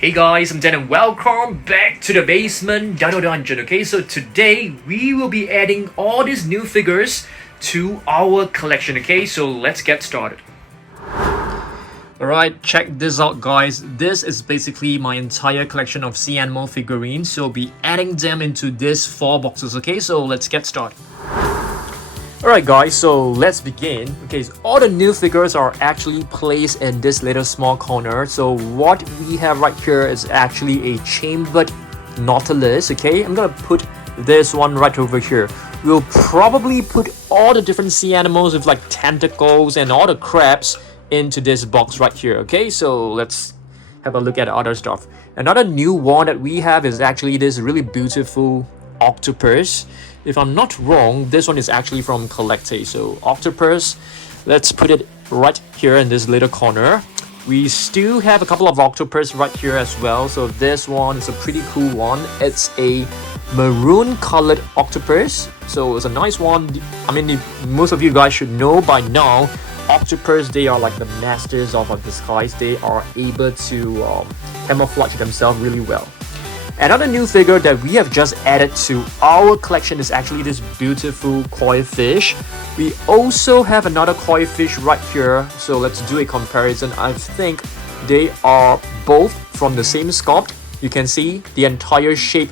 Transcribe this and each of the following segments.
Hey guys, I'm Dan and welcome back to the basement Dino Dungeon. Okay, so today we will be adding all these new figures to our collection. Okay, so let's get started. Alright, check this out guys. This is basically my entire collection of sea animal figurines. So I'll be adding them into these 4 boxes. Okay, so let's get started. Alright guys, so let's begin. Okay, so all the new figures are actually placed in this little small corner. So what we have right here is actually a chambered nautilus. Okay, I'm gonna put this one right over here. We'll probably put all the different sea animals with like tentacles and all the crabs into this box right here. Okay, so let's have a look at other stuff. Another new one that we have is actually this really beautiful octopus. If I'm not wrong, this one is actually from Collecte. So Octopus, let's put it right here in this little corner. We still have a couple of octopus right here as well. So this one is a pretty cool one. It's a maroon colored octopus. So it's a nice one. I mean, most of you guys should know by now, octopus, they are like the masters of a disguise. They are able to camouflage themselves really well. Another new figure that we have just added to our collection is actually this beautiful koi fish. We also have another koi fish right here. So let's do a comparison. I think they are both from the same sculpt. You can see the entire shape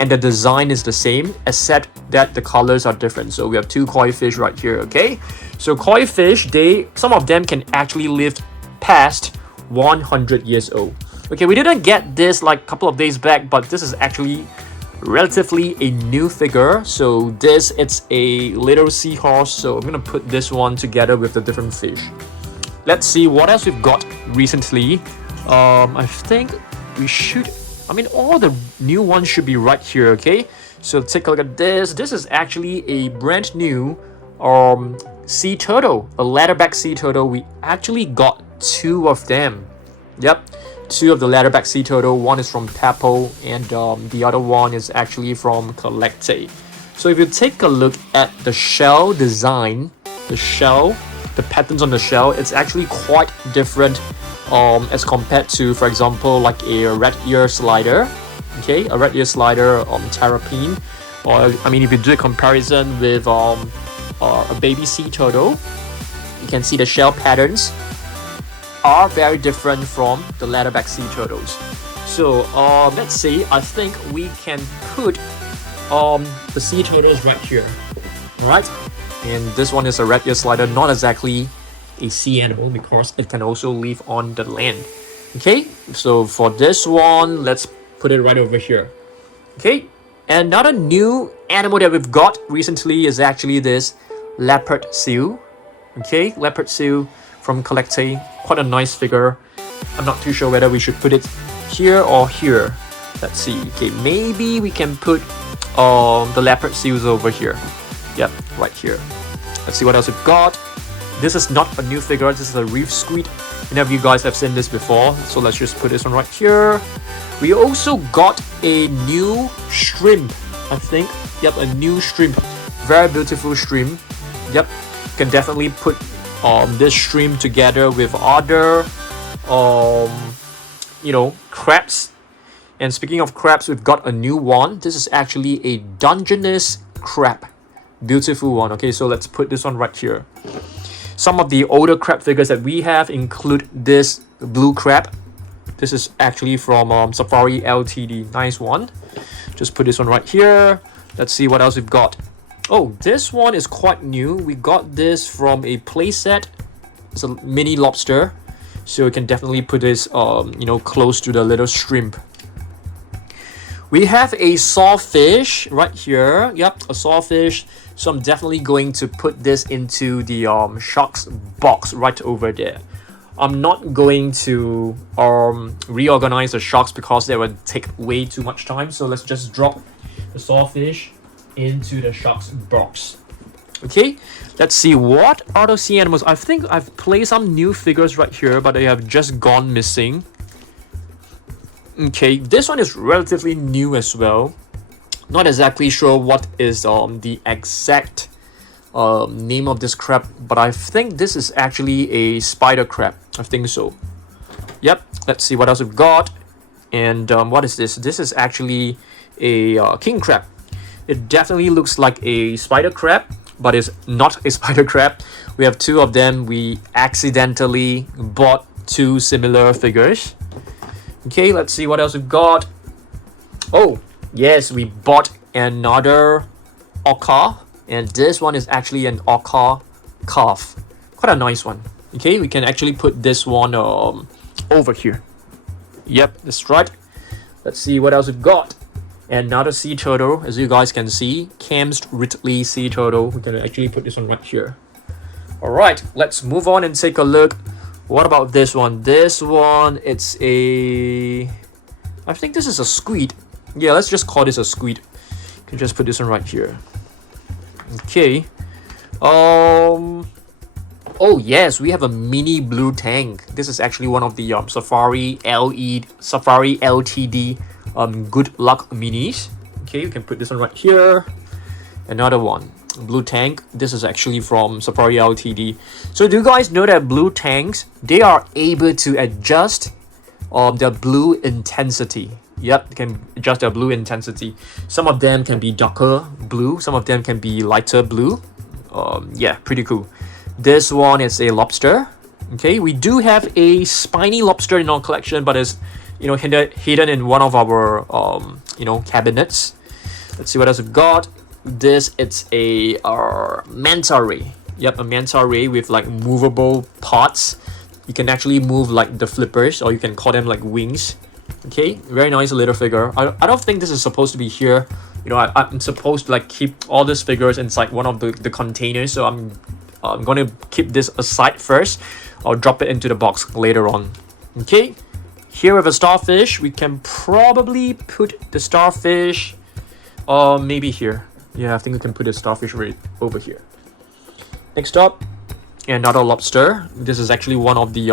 and the design is the same, except that the colors are different. So we have 2 koi fish right here, okay? So koi fish, some of them can actually live past 100 years old. Okay, we didn't get this like a couple of days back, but this is actually relatively a new figure. So it's a little seahorse. So I'm gonna put this one together with the different fish. Let's see what else we've got recently. I think we should, all the new ones should be right here, okay? So take a look at this. This is actually a brand new sea turtle, a leatherback sea turtle. We actually got 2 of them. Yep. 2 of the leatherback sea turtle. One is from Tapo and the other one is actually from Collecte. So if you take a look at the shell design, the patterns on the shell, it's actually quite different as compared to, for example, like a red ear slider. Okay, a red ear slider terrapin, or if you do a comparison with a baby sea turtle, you can see the shell patterns are very different from the leatherback sea turtles. So let's see, I think we can put the sea turtles right here. Alright, and this one is a red ear slider, not exactly a sea animal because it can also live on the land. Okay, so for this one, let's put it right over here. Okay, another new animal that we've got recently is actually this leopard seal. Okay, leopard seal from Collecte. Quite a nice figure. I'm not too sure whether we should put it here or here. Let's see. Okay, maybe we can put the leopard seals over here. Yep, right here. Let's see what else we've got. This is not a new figure. This is a reef squid. Many of you guys have seen this before. So let's just put this one right here. We also got a new shrimp, I think. Yep, a new shrimp. Very beautiful shrimp. Yep, you can definitely put this shrimp together with other crabs. And speaking of crabs, we've got a new one. This is actually a Dungeness crab. Beautiful one. Okay, so let's put this one right here. Some of the older crab figures that we have include this blue crab. This is actually from Safari Ltd. Nice one. Just put this one right here. Let's see what else we've got. Oh, this one is quite new. We got this from a playset. It's a mini lobster. So you can definitely put this close to the little shrimp. We have a sawfish right here. Yep, a sawfish. So I'm definitely going to put this into the sharks box right over there. I'm not going to reorganize the sharks because they would take way too much time. So let's just drop the sawfish into the sharks box. Okay, let's see what other sea animals. I think I've placed some new figures right here, but they have just gone missing. Okay, this one is relatively new as well. Not exactly sure what is the exact name of this crab, but I think this is actually a spider crab. I think so. Yep, let's see what else we've got. And what is this? This is actually a king crab. It definitely looks like a spider crab, but it's not a spider crab. We have two of them. We accidentally bought two similar figures. Okay, let's see what else we've got. Oh, yes, we bought another Orca, and this one is actually an Orca calf. Quite a nice one. Okay, we can actually put this one over here. Yep, that's right. Let's see what else we've got. Another sea turtle, as you guys can see, Cam's Ridley sea turtle. We're gonna actually put this one right here. Alright, let's move on and take a look. What about this one? This one, it's a... I think this is a squid. Yeah, let's just call this a squid. You can just put this one right here. Okay. Oh yes, we have a mini blue tank. This is actually one of the Safari LTD good luck minis. Okay, you can put this one right here. Another one, blue tank. This is actually from Safari LTD. So do you guys know that blue tanks, they are able to adjust their blue intensity? Yep, they can adjust their blue intensity. Some of them can be darker blue, some of them can be lighter blue. Yeah, pretty cool. This one is a lobster. Okay, we do have a spiny lobster in our collection, but it's hidden in one of our cabinets. Let's see what else we've got. This, it's a manta ray. Yep, a manta ray with like movable parts. You can actually move like the flippers, or you can call them like wings. Okay, very nice little figure. I don't think this is supposed to be here. I'm supposed to like keep all these figures inside one of the containers, so I'm going to keep this aside first. I'll drop it into the box later on. Okay, here we have a starfish. We can probably put the starfish maybe here. Yeah, I think we can put the starfish right over here. Next up, another lobster. This is actually one of the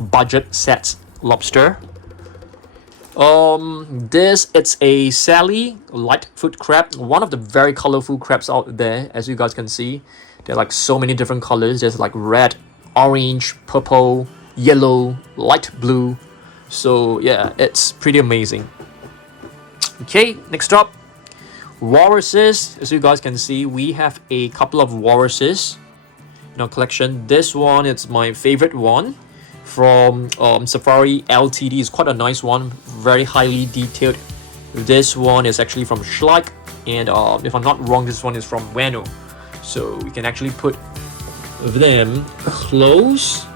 budget sets lobster. This, it's a Sally Lightfoot crab, one of the very colorful crabs out there. As you guys can see, there are like so many different colors. There's like red, orange, purple, yellow, light blue. So yeah, it's pretty amazing. Okay, next up, walruses. As you guys can see, we have a couple of walruses in our collection. This one is my favorite one from Safari LTD. Is quite a nice one, very highly detailed. This one is actually from Schleich, and if I'm not wrong, this one is from Wano. So we can actually put them close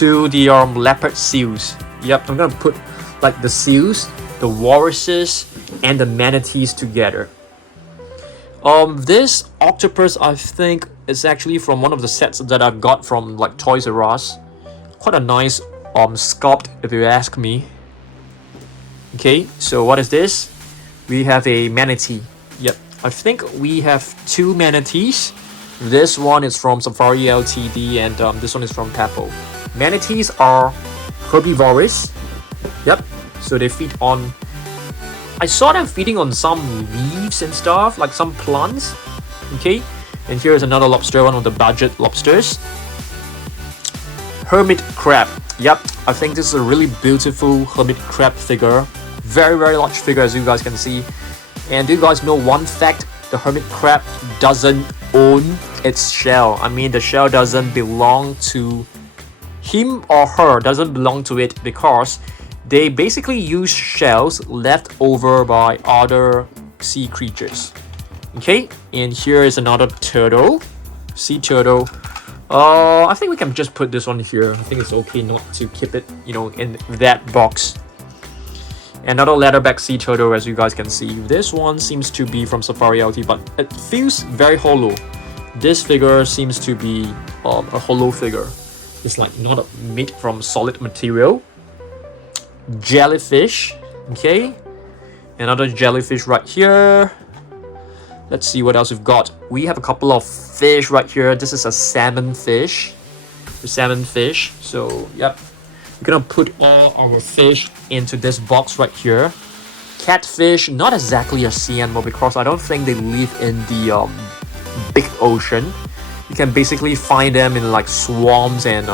to the leopard seals. Yep, I'm gonna put like the seals, the walruses, and the manatees together. This octopus, I think, is actually from one of the sets that I've got from like Toys R Us. Quite a nice sculpt, if you ask me. Okay, so what is this? We have a manatee. Yep, I think we have two manatees. This one is from Safari LTD, and this one is from Papo. Manatees are herbivorous. Yep, so they feed on... I saw them feeding on some leaves and stuff, like some plants. Okay, and here's another lobster, one of the budget lobsters. Hermit crab. Yep, I think this is a really beautiful hermit crab figure. Very, very large figure, as you guys can see. And do you guys know one fact? The hermit crab doesn't own its shell. I mean, the shell doesn't belong to him or her, doesn't belong to it, because they basically use shells left over by other sea creatures. Okay, and here is another turtle, sea turtle. I think we can just put this one here. I think it's okay not to keep it, in that box. Another leatherback sea turtle, as you guys can see. This one seems to be from Safari LT, but it feels very hollow. This figure seems to be a hollow figure. It's like not made from solid material. Jellyfish. Okay, another jellyfish right here. Let's see what else we've got. We have a couple of fish right here. This is a salmon fish. The salmon fish. So, yep. We're gonna put all our fish into this box right here. Catfish, not exactly a sea animal because I don't think they live in the big ocean. You can basically find them in like swamps and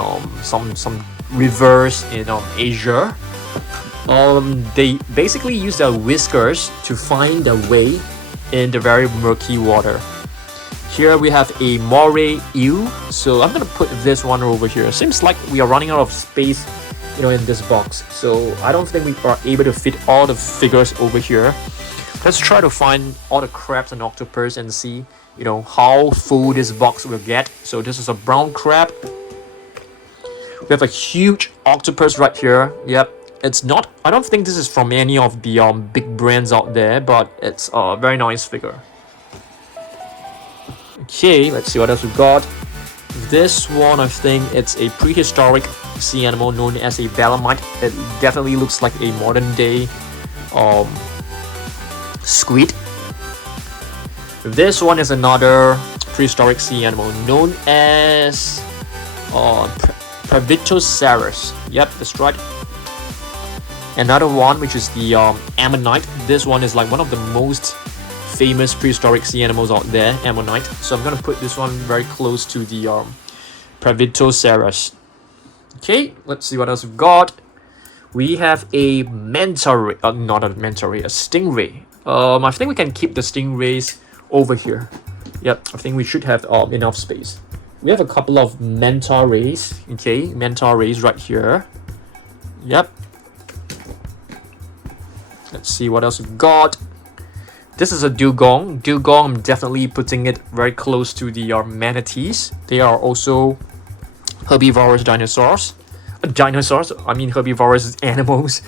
some rivers in Asia. They basically use their whiskers to find their way in the very murky water. Here we have a Moray Eel, so I'm gonna put this one over here. Seems like we are running out of space, in this box. So I don't think we are able to fit all the figures over here. Let's try to find all the crabs and octopus and see, how full this box will get. So this is a brown crab. We have a huge octopus right here. Yep, it's not. I don't think this is from any of the big brands out there, but it's a very nice figure. Okay, let's see what else we got. This one, I think it's a prehistoric sea animal known as a belemnite. It definitely looks like a modern day squid. This one is another prehistoric sea animal known as Seahorse. Yep, that's right. Another one, which is the ammonite. This one is like one of the most famous prehistoric sea animals out there, ammonite. So I'm gonna put this one very close to the Seahorse. Okay, let's see what else we've got. We have a manta ray, not a manta ray, a stingray. I think we can keep the stingrays over here. Yep, I think we should have enough space. We have a couple of manta rays. Okay, manta rays right here. Yep. Let's see what else we've got. This is a dugong. Dugong, I'm definitely putting it very close to the manatees. They are also herbivorous dinosaurs. I mean herbivorous animals.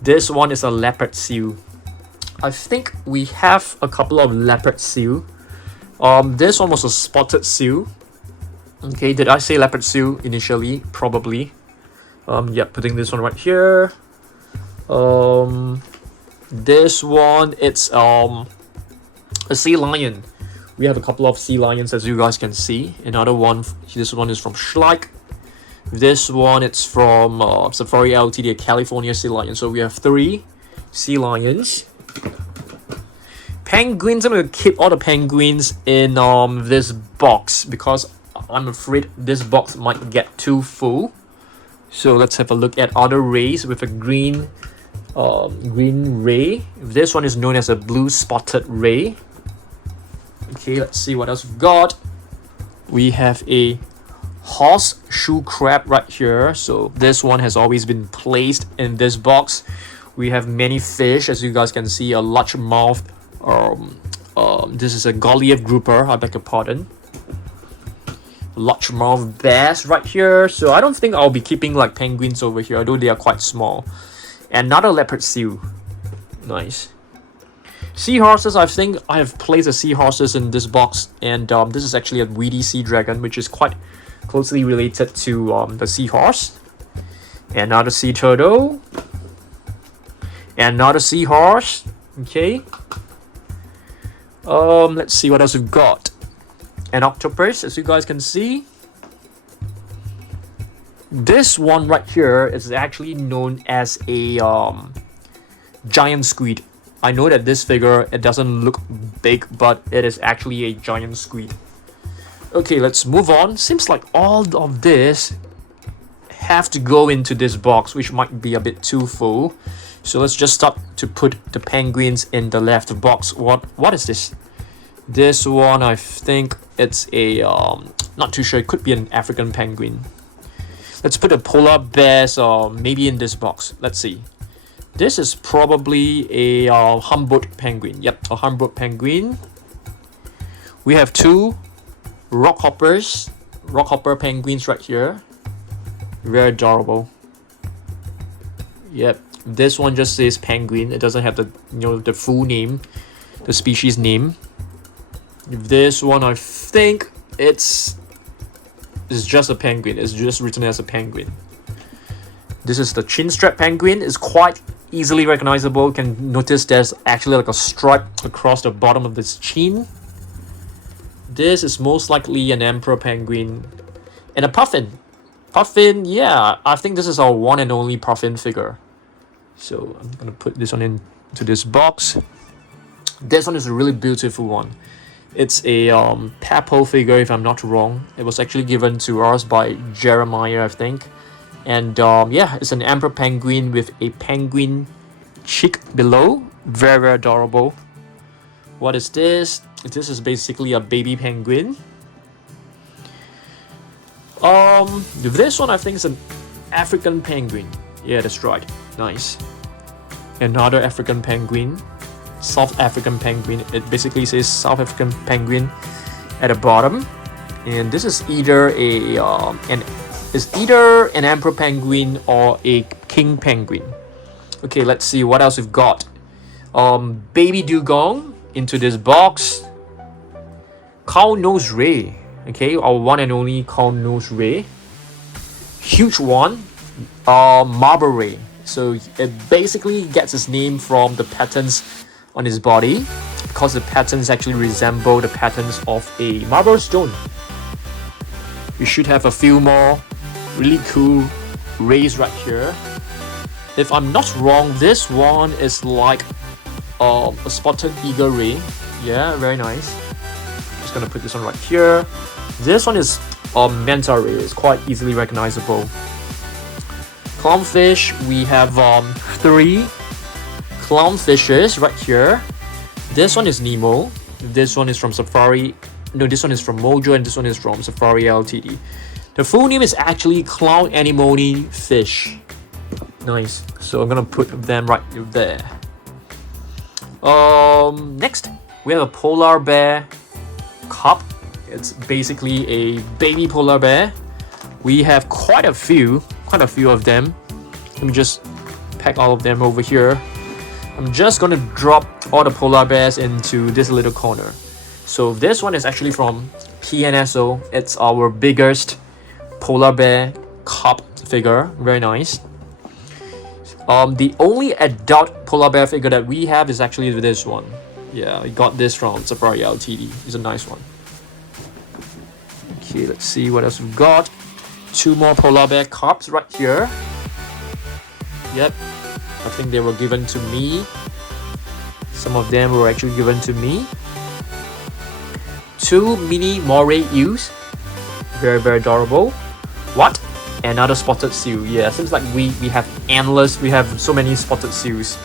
This one is a leopard seal. I think we have a couple of leopard seal. This one was a spotted seal. Okay, did I say leopard seal initially? Probably. Yeah, putting this one right here. This one, it's a sea lion. We have a couple of sea lions, as you guys can see. Another one, this one is from Schleich. This one, it's from Safari Ltd, a California sea lion. So we have 3 sea lions. Penguins, I'm going to keep all the penguins in this box because I'm afraid this box might get too full. So let's have a look at other rays with a green ray. This one is known as a blue spotted ray. Okay, let's see what else we've got. We have a horseshoe crab right here. So this one has always been placed in this box. We have many fish, as you guys can see, a large mouth. This is a Goliath grouper, I beg your pardon. Largemouth bass right here. So I don't think I'll be keeping like penguins over here, although they are quite small. Another leopard seal. Nice. Seahorses, I think I have placed the seahorses in this box, and this is actually a weedy sea dragon, which is quite closely related to the seahorse. Another sea turtle. Another seahorse. Okay. Let's see what else we've got. An octopus, as you guys can see. This one right here is actually known as a giant squid. I know that this figure, it doesn't look big, but it is actually a giant squid. Okay, let's move on. Seems like all of this have to go into this box, which might be a bit too full. So let's just start to put the penguins in the left box. What is this? This one, I think it's a not too sure. It could be an African penguin. Let's put the polar bears maybe in this box. Let's see. This is probably a Humboldt penguin. Yep, a Humboldt penguin. We have 2 rockhopper penguins right here. Very adorable. Yep, this one just says penguin. It doesn't have the the full name, the species name. This one, I think it's just a penguin. It's just written as a penguin. This is the chin strap penguin. It's quite easily recognizable. You can notice there's actually like a stripe across the bottom of this chin. This is most likely an emperor penguin. And a puffin. Puffin, yeah, I think this is our one and only puffin figure. So I'm gonna put this one into this box. This one is a really beautiful one. It's a Papo figure, if I'm not wrong. It was actually given to us by Jeremiah, I think. And yeah, it's an emperor penguin with a penguin chick below. Very, very adorable. What is this? This is basically a baby penguin. This one I think is an African penguin. Yeah, that's right. Nice. Another African penguin. South African penguin. It basically says South African penguin at the bottom. And this is either an emperor penguin or a king penguin. Okay, let's see what else we've got. Baby dugong into this box. Cow nose ray. Okay, our one and only cow nose ray. Huge one. Marble ray. So it basically gets its name from the patterns on his body, because the patterns actually resemble the patterns of a marble stone. We should have a few more really cool rays right here. If I'm not wrong, this one is like a spotted eagle ray. Yeah, very nice. Just gonna put this one right here. This one is Manta ray. It's quite easily recognizable. Clownfish, we have 3 clownfishes right here. This one is Nemo. This one is from Safari. No, this one is from Mojo, and this one is from Safari Ltd. The full name is actually clown anemone fish. Nice. So I'm gonna put them right there. Next we have a polar bear cub. It's basically a baby polar bear. We have quite a few of them. Let me just pack all of them over here. I'm just gonna drop all the polar bears into this little corner. So this one is actually from PNSO. It's our biggest polar bear cub figure. Very nice. The only adult polar bear figure that we have is actually this one. Yeah, we got this from Safari Ltd. It's a nice one. Okay, let's see what else we've got. 2 more polar bear cubs right here. Yep, I think they were given to me. Some of them were actually given to me. 2 mini Moray Eels. Very, very adorable. What? Another spotted seal. Yeah, seems like we have endless. We have so many spotted seals.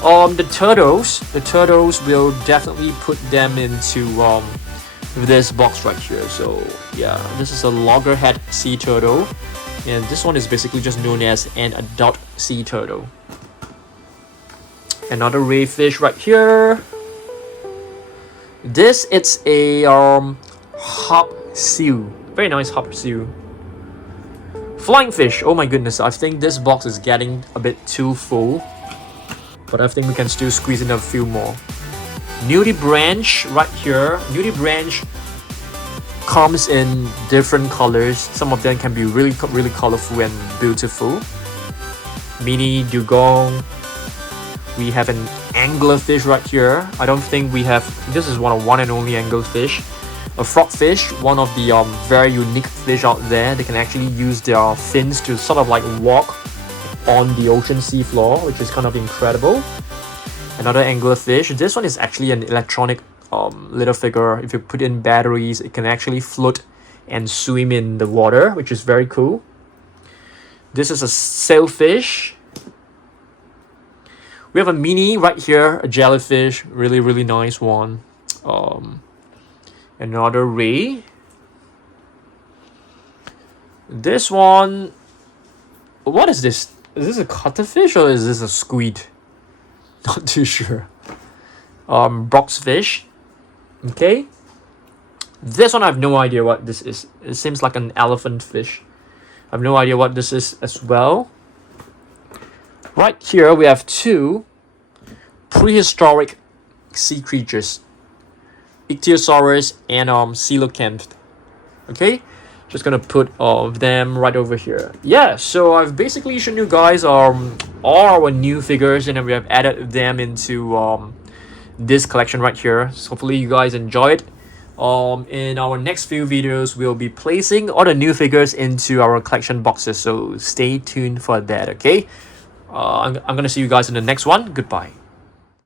The turtles will definitely put them into this box right here. So yeah, this is a loggerhead sea turtle, and this one is basically just known as an adult sea turtle. Another ray fish right here. This it's a hop seal. Very nice hop seal. Flying fish. Oh my goodness, I think this box is getting a bit too full, but I think we can still squeeze in a few more. Nudibranch right here. Nudibranch comes in different colors. Some of them can be really colorful and beautiful. Mini dugong. We have an anglerfish right here. I don't think we have. This is one and only anglerfish. A frogfish, one of the very unique fish out there. They can actually use their fins to sort of like walk on the ocean seafloor, which is kind of incredible. Another anglerfish. This one is actually an electronic little figure. If you put in batteries, it can actually float and swim in the water, which is very cool. This is a sailfish. We have a mini right here, a jellyfish, really nice one. Another ray. This one, what is this? Is this a cuttlefish or is this a squid? Not too sure. Boxfish. Okay. This one I have no idea what this is. It seems like an elephant fish. I have no idea what this is as well. Right here we have 2 prehistoric sea creatures. Ichthyosaurus and coelacanth. Okay, just gonna put all of them right over here. Yeah, so I've basically shown you guys all our new figures, and then we have added them into this collection right here. So hopefully you guys enjoy it. In our next few videos, we'll be placing all the new figures into our collection boxes, so stay tuned for that. Okay, I'm gonna see you guys in the next one. Goodbye.